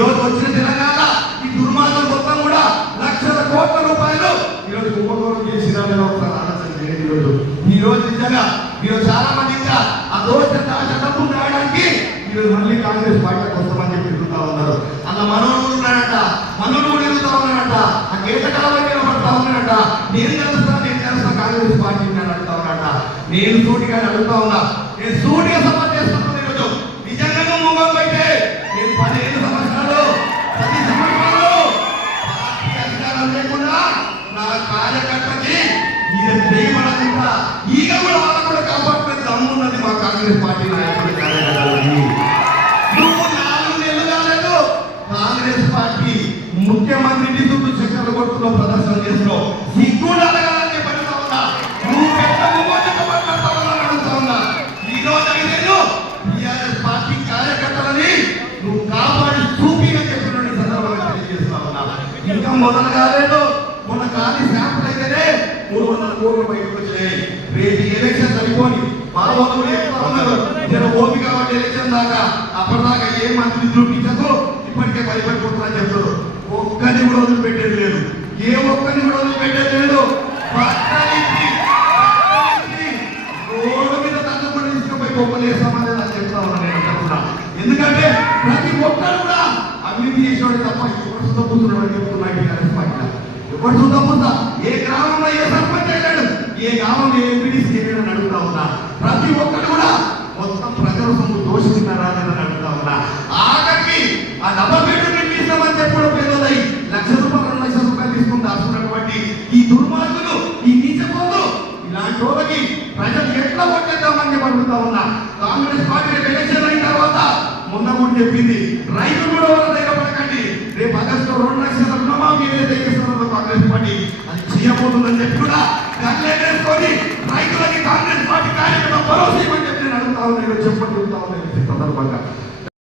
రోజు వచ్చిన తెలంగాణ ఈ దుర్మార్గం మొత్తం కూడా లక్షల కోట్ల రూపాయలు ఈ రోజు కుంభకోణం చేసిన ఒకసారి ఆలోచన చేయండి. ఈ రోజు నిజంగా ఈరోజు చాలా మంది ఇంకా ఆ డబ్బు రావడానికి ఈరోజు మళ్ళీ కాంగ్రెస్ పార్టీకి వస్తామని చెప్పి తిరుగుతా ఉన్నారు. అలా మనోడు ఉన్నాడట, మనోడు కూడా ఎదుగుతా ఉన్నాడట, ఆ కేటకాల పడతా ఉన్నాడట. నేను కలుస్తా కాంగ్రెస్ పార్టీ అడుగుతా ఉన్నాడట. నేను సూటిగా అడుగుతా ఉన్నా, నేను సూటిగా సపోర్ట్ చేస్తున్నాను. ఈరోజు నిజంగా ముంగం అయితే నేను 15 సంవత్సరాలు 10 సంవత్సరాలు పార్టీ అధికారం లేకుండా నా కార్యకర్తకి ఈయన చేయబడకుండా ఈగ కూడా వాళ్ళ కూడా కాపాడుకునే దమ్మున్నది మా కాంగ్రెస్ పార్టీ నాయకులు కార్యకర్తలకి. నువ్వు 4 నెలలు కాలేదు కాంగ్రెస్ పార్టీ ముఖ్యమంత్రిని చుట్టూ చక్కెర కొట్టులో ప్రదర్శన చేస్తున్నావు. సిగ్గుండా అడగాలని చెప్పడుతా ఉన్నా. నువ్వు పెద్ద మాట్లాడుతా ఉన్నా. ఈ రోజు ఐదేళ్ళు టీఆర్ఎస్ పార్టీ కార్యకర్తలని నువ్వు కాపాడి చూపి అని చెప్పిన సందర్భంగా తెలియజేస్తా ఉన్నా. ఇంకా మొదలు కాలేదు, మొన్న ఖాళీ శాంపుల్ అయితేనే 300 కోట్లు బయటకు వచ్చినాయి. రేపు ఎలక్షన్ సరిపోని మా వాళ్ళు చెప్తా ఉన్నారు, ఓపిక కాబట్టి ఎలక్షన్ దాకా అప్పటిదాకా ఏ మంత్రి చూపించదు, ఇప్పటికే భయపడిపోతున్నా చెప్తారు. ఒక్కరిని కూడా వదిలిపెట్టేది లేదు, ఏ ఒక్కరిని కూడా వదిలిపెట్టేది లేదు. రోడ్డు మీద తగ్గకుండా తీసుకుపోయి గొప్పలేస్తామని నాకు చెప్తా ఉన్నా నేను చెప్తున్నా. ఎందుకంటే ప్రతి ఒక్కరు కూడా అభివృద్ధి చేసేవాడు తప్ప ఎవరు సుద్ధ కూర్చున్నాడు చెప్తున్నా. టీఆర్ఎస్ పార్టీ ఎవరు సుద్ధ కూర్చా ఏ గ్రామంలో ఏ సర్పంచ్ అయ్యాడు, ఏ గ్రామంలో ఏ ఎంపీడీసీ చేయడం అడుగుతా ఉన్నా. ప్రతి ఒక్కరు కూడా మొత్తం ప్రజల సొమ్ము దోషిస్తున్నారా అని అడుగుతా ఉన్నా. ఆఖరికి ఆ డబ్బా బెడ్రూమ్ నిర్మిస్తామని చెప్పడం పేదలై ₹1,00,000 ₹2,00,000 తీసుకుని దాచుకున్నటువంటి ఈ దుర్మార్గులు, ఈ నీచపోదు ఇలాంటి వాళ్ళకి ప్రజలు ఎట్లా ఓట్లేద్దామని చెప్పి అడుగుతా ఉన్నా. కాంగ్రెస్ పార్టీ ఎలక్షన్ అయిన తర్వాత మొన్న కూడా చెప్పింది, రైతులు కూడా వాళ్ళ దగ్గర పడకండి, రేపు ఆగస్టు 2 లక్షల రుణమాఫీ ఏదైతే చేస్తున్నారో కాంగ్రెస్ పార్టీ అది చేయబోతుందని చెప్పి కూడా గట్లేసుకొని రైతులకి కాంగ్రెస్ పార్టీ కార్యక్రమం భరోసా ఇవ్వని చెప్పి నేను అడుగుతా ఉన్నాను, చెప్పని చెప్తా ఉన్నాను సందర్భంగా.